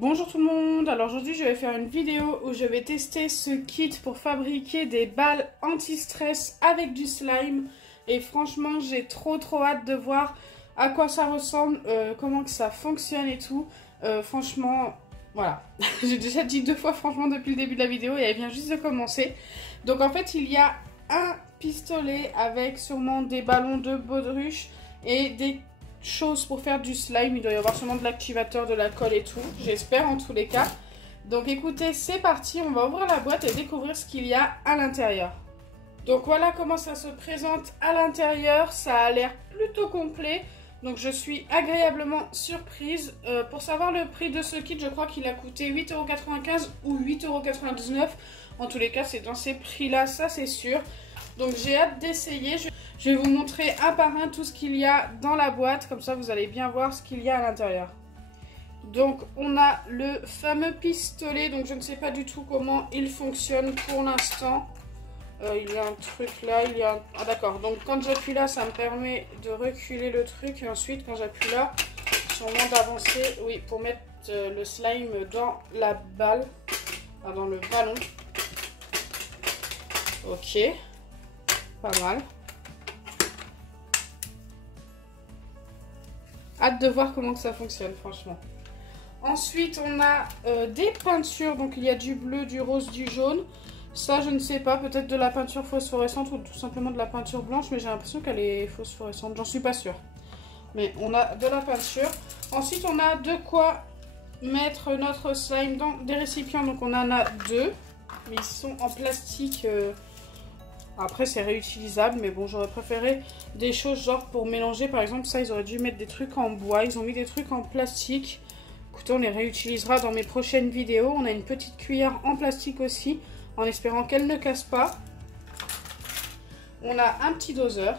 Bonjour tout le monde, alors aujourd'hui je vais faire une vidéo où je vais tester ce kit pour fabriquer des balles anti-stress avec du slime. Et franchement j'ai trop hâte de voir à quoi ça ressemble, comment que ça fonctionne et tout. Franchement, voilà, j'ai déjà dit 2 fois franchement depuis le début de la vidéo et elle vient juste de commencer. Donc en fait il y a un pistolet avec sûrement des ballons de baudruche et des choses pour faire du slime. Il doit y avoir sûrement de l'activateur, de la colle et tout, j'espère en tous les cas. Donc écoutez, c'est parti, on va ouvrir la boîte et découvrir ce qu'il y a à l'intérieur. Donc voilà comment ça se présente à l'intérieur, ça a l'air plutôt complet. Donc je suis agréablement surprise. Pour savoir le prix de ce kit, je crois qu'il a coûté 8,95 € ou 8,99 €. En tous les cas, c'est dans ces prix-là, ça c'est sûr. Donc j'ai hâte d'essayer. Je vais vous montrer un par un tout ce qu'il y a dans la boîte. Comme ça, vous allez bien voir ce qu'il y a à l'intérieur. Donc on a le fameux pistolet. Donc je ne sais pas du tout comment il fonctionne pour l'instant. Il y a un truc là, il y a un... Ah d'accord, donc quand j'appuie là, ça me permet de reculer le truc. Et ensuite, quand j'appuie là, sûrement d'avancer, oui, pour mettre le slime dans la balle. Ah, dans le ballon. Ok, pas mal. Hâte de voir comment que ça fonctionne, franchement. Ensuite, on a des peintures. Donc il y a du bleu, du rose, du jaune. Ça, je ne sais pas, peut-être de la peinture phosphorescente ou tout simplement de la peinture blanche, mais j'ai l'impression qu'elle est phosphorescente, j'en suis pas sûre. Mais on a de la peinture. Ensuite, on a de quoi mettre notre slime dans des récipients. Donc on en a 2, mais ils sont en plastique. Après, c'est réutilisable, mais bon, j'aurais préféré des choses genre pour mélanger. Par exemple, ça, ils auraient dû mettre des trucs en bois. Ils ont mis des trucs en plastique. Écoutez, on les réutilisera dans mes prochaines vidéos. On a une petite cuillère en plastique aussi, en espérant qu'elle ne casse pas. On a un petit doseur.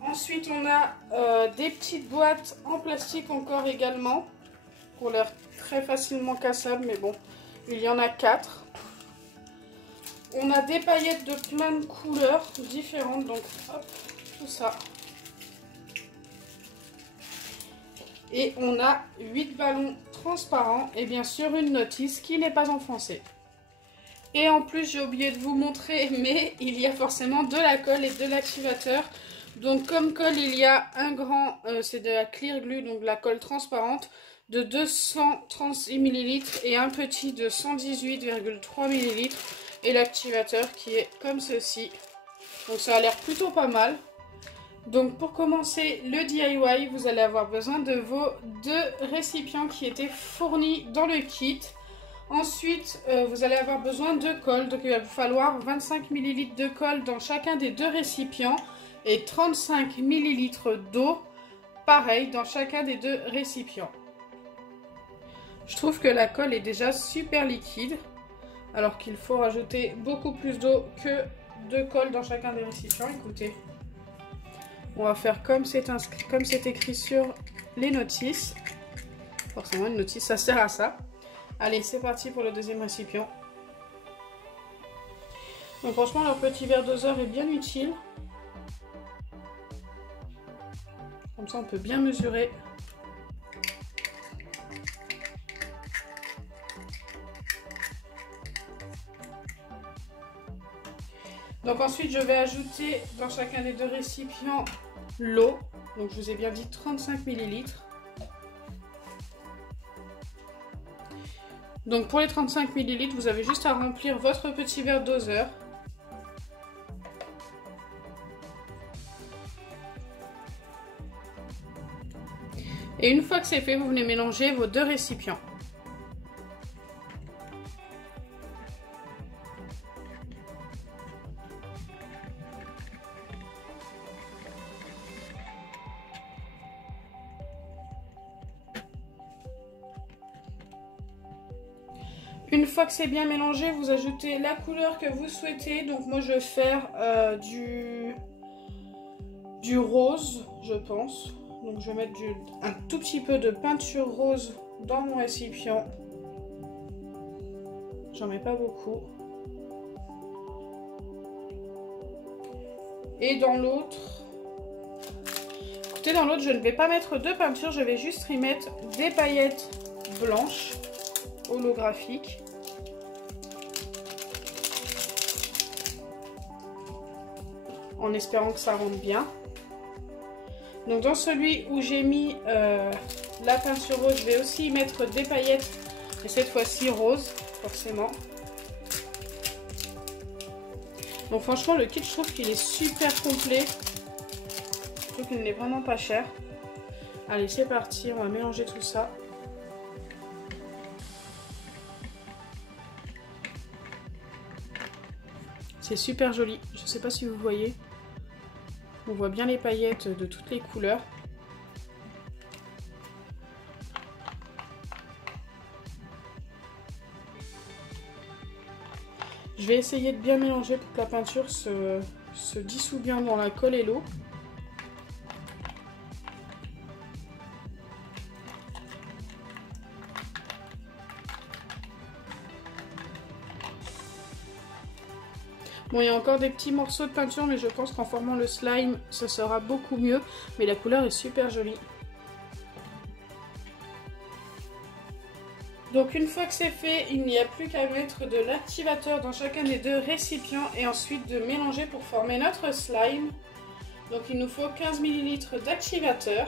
Ensuite, on a des petites boîtes en plastique encore également, pour l'air très facilement cassable, mais bon, il y en a 4. On a des paillettes de plein de couleurs différentes, donc hop, tout ça. Et on a 8 ballons transparents et bien sûr une notice qui n'est pas en français. Et en plus, j'ai oublié de vous montrer, mais il y a forcément de la colle et de l'activateur. Donc comme colle, il y a un grand, c'est de la clear glue, donc de la colle transparente, de 236 ml et un petit de 118,3 ml. Et l'activateur qui est comme ceci. Donc ça a l'air plutôt pas mal. Donc pour commencer le DIY, vous allez avoir besoin de vos 2 récipients qui étaient fournis dans le kit. Ensuite, vous allez avoir besoin de colle. Donc il va vous falloir 25 ml de colle dans chacun des 2 récipients et 35 ml d'eau, pareil, dans chacun des 2 récipients. Je trouve que la colle est déjà super liquide, alors qu'il faut rajouter beaucoup plus d'eau que de colle dans chacun des récipients. Écoutez, on va faire comme c'est écrit sur les notices. Forcément, une notice, ça sert à ça. Allez, c'est parti pour le deuxième récipient. Donc franchement, leur petit verre doseur est bien utile. Comme ça, on peut bien mesurer. Donc ensuite, je vais ajouter dans chacun des 2 récipients l'eau. Donc je vous ai bien dit 35 ml. Donc pour les 35 ml, vous avez juste à remplir votre petit verre doseur. Et une fois que c'est fait, vous venez mélanger vos 2 récipients. Une fois que c'est bien mélangé, vous ajoutez la couleur que vous souhaitez. Donc moi je vais faire du rose, je pense. Donc je vais mettre un tout petit peu de peinture rose dans mon récipient. J'en mets pas beaucoup. Et dans l'autre, côté, dans l'autre, je ne vais pas mettre de peinture, je vais juste y mettre des paillettes blanches holographiques. En espérant que ça rentre bien. Donc dans celui où j'ai mis la peinture rose, je vais aussi y mettre des paillettes, et cette fois-ci rose, forcément. Donc franchement, le kit, je trouve qu'il est super complet. Je trouve qu'il n'est vraiment pas cher. Allez, c'est parti, on va mélanger tout ça. C'est super joli, je ne sais pas si vous voyez. On voit bien les paillettes de toutes les couleurs. Je vais essayer de bien mélanger pour que la peinture se dissout bien dans la colle et l'eau. Bon, il y a encore des petits morceaux de peinture, mais je pense qu'en formant le slime, ça sera beaucoup mieux. Mais la couleur est super jolie. Donc une fois que c'est fait, il n'y a plus qu'à mettre de l'activateur dans chacun des deux récipients et ensuite de mélanger pour former notre slime. Donc il nous faut 15 ml d'activateur.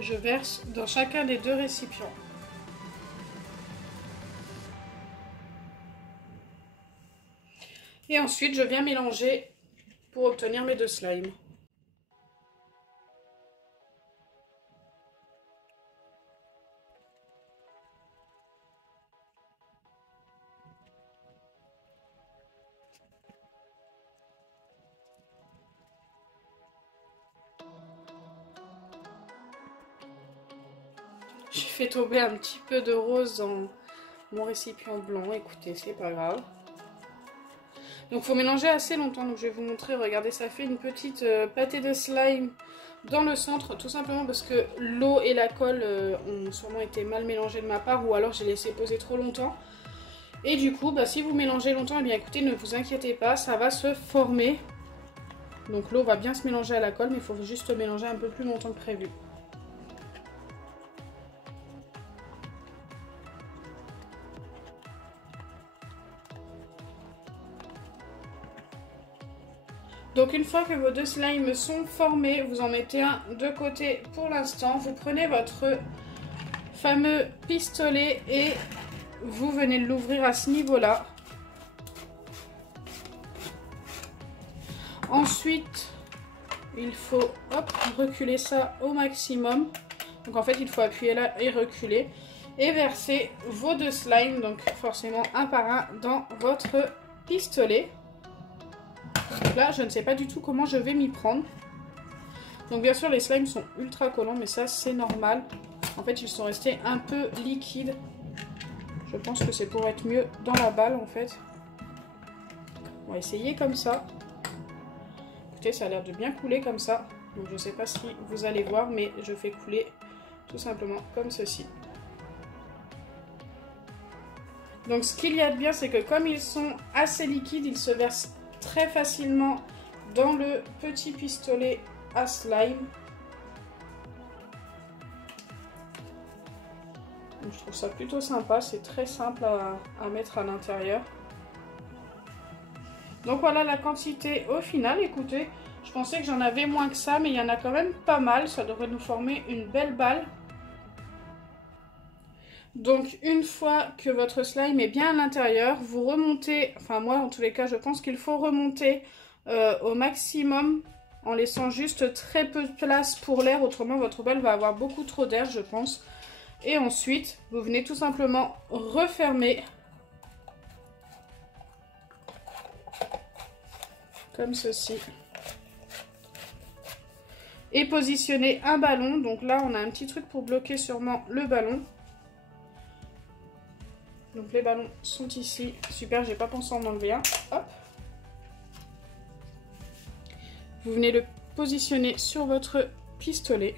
Je verse dans chacun des deux récipients. Et ensuite, je viens mélanger pour obtenir mes deux slimes. J'ai fait tomber un petit peu de rose dans mon récipient blanc. Écoutez, c'est pas grave. Donc il faut mélanger assez longtemps, donc je vais vous montrer, regardez, ça fait une petite pâtée de slime dans le centre, tout simplement parce que l'eau et la colle ont sûrement été mal mélangées de ma part, ou alors j'ai laissé poser trop longtemps. Et du coup, bah, si vous mélangez longtemps, eh bien écoutez, ne vous inquiétez pas, ça va se former. Donc l'eau va bien se mélanger à la colle, mais il faut juste mélanger un peu plus longtemps que prévu. Donc une fois que vos deux slimes sont formés, vous en mettez un de côté pour l'instant. Vous prenez votre fameux pistolet et vous venez de l'ouvrir à ce niveau-là. Ensuite, il faut reculer ça au maximum. Donc en fait, il faut appuyer là et reculer. Et verser vos deux slimes, donc forcément un par un, dans votre pistolet. Donc là, je ne sais pas du tout comment je vais m'y prendre. Donc bien sûr, les slimes sont ultra collants, mais ça, c'est normal. En fait, ils sont restés un peu liquides. Je pense que c'est pour être mieux dans la balle, en fait. On va essayer comme ça. Écoutez, ça a l'air de bien couler comme ça. Donc je ne sais pas si vous allez voir, mais je fais couler tout simplement comme ceci. Donc ce qu'il y a de bien, c'est que comme ils sont assez liquides, ils se versent très facilement dans le petit pistolet à slime. Donc, je trouve ça plutôt sympa, c'est très simple à mettre à l'intérieur. Donc voilà la quantité au final. Écoutez, je pensais que j'en avais moins que ça, mais il y en a quand même pas mal. Ça devrait nous former une belle balle. Donc une fois que votre slime est bien à l'intérieur, vous remontez, enfin moi en tous les cas je pense qu'il faut remonter au maximum en laissant juste très peu de place pour l'air, autrement votre balle va avoir beaucoup trop d'air je pense. Et ensuite vous venez tout simplement refermer comme ceci. Et positionner un ballon, donc là on a un petit truc pour bloquer sûrement le ballon. Donc les ballons sont ici. Super, j'ai pas pensé en enlever un. Hop. Vous venez le positionner sur votre pistolet.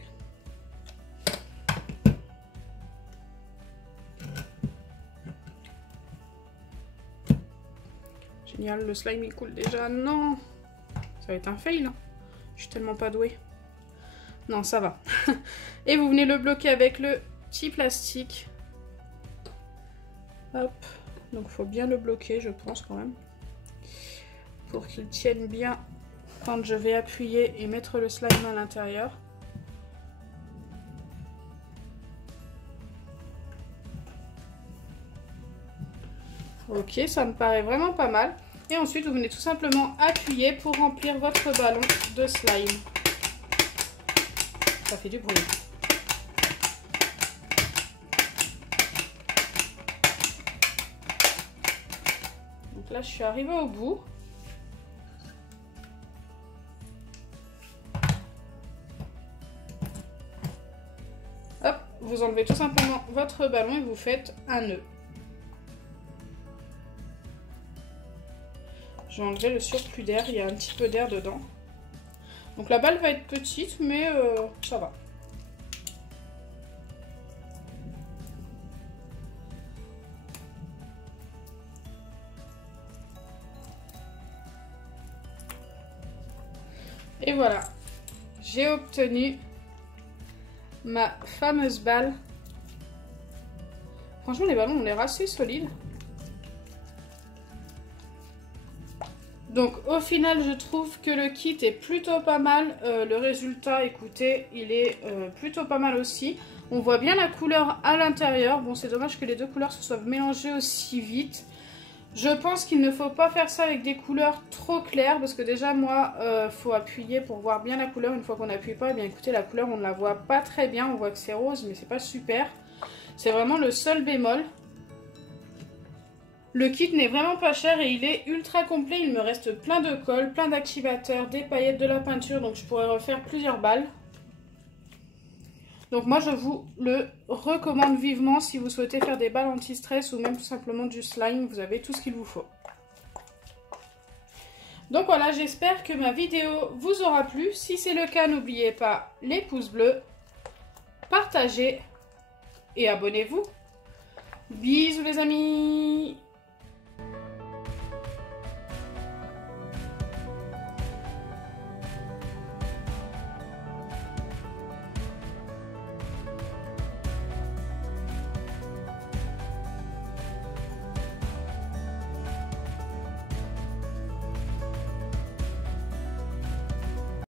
J'ai génial, le slime il coule déjà. Non, ça va être un fail. Hein. Je suis tellement pas douée. Non, ça va. Et vous venez le bloquer avec le petit plastique. Hop. Donc, il faut bien le bloquer, je pense, quand même. Pour qu'il tienne bien quand je vais appuyer et mettre le slime à l'intérieur. Ok, ça me paraît vraiment pas mal. Et ensuite, vous venez tout simplement appuyer pour remplir votre ballon de slime. Ça fait du bruit. Donc là, je suis arrivée au bout. Hop, vous enlevez tout simplement votre ballon et vous faites un nœud. Je vais enlever le surplus d'air, il y a un petit peu d'air dedans. Donc la balle va être petite, mais ça va. Et voilà, j'ai obtenu ma fameuse balle. Franchement, les ballons ont l'air assez solides. Donc au final, je trouve que le kit est plutôt pas mal. Le résultat, écoutez, il est plutôt pas mal aussi. On voit bien la couleur à l'intérieur. Bon, c'est dommage que les deux couleurs se soient mélangées aussi vite. Je pense qu'il ne faut pas faire ça avec des couleurs trop claires. Parce que déjà, moi, faut appuyer pour voir bien la couleur. Une fois qu'on n'appuie pas, eh bien écoutez, la couleur, on ne la voit pas très bien. On voit que c'est rose, mais c'est pas super. C'est vraiment le seul bémol. Le kit n'est vraiment pas cher et il est ultra complet. Il me reste plein de colle, plein d'activateurs, des paillettes, de la peinture. Donc je pourrais refaire plusieurs balles. Donc moi je vous le recommande vivement si vous souhaitez faire des balles anti-stress ou même tout simplement du slime. Vous avez tout ce qu'il vous faut. Donc voilà, j'espère que ma vidéo vous aura plu. Si c'est le cas, n'oubliez pas les pouces bleus, partagez et abonnez-vous. Bisous les amis!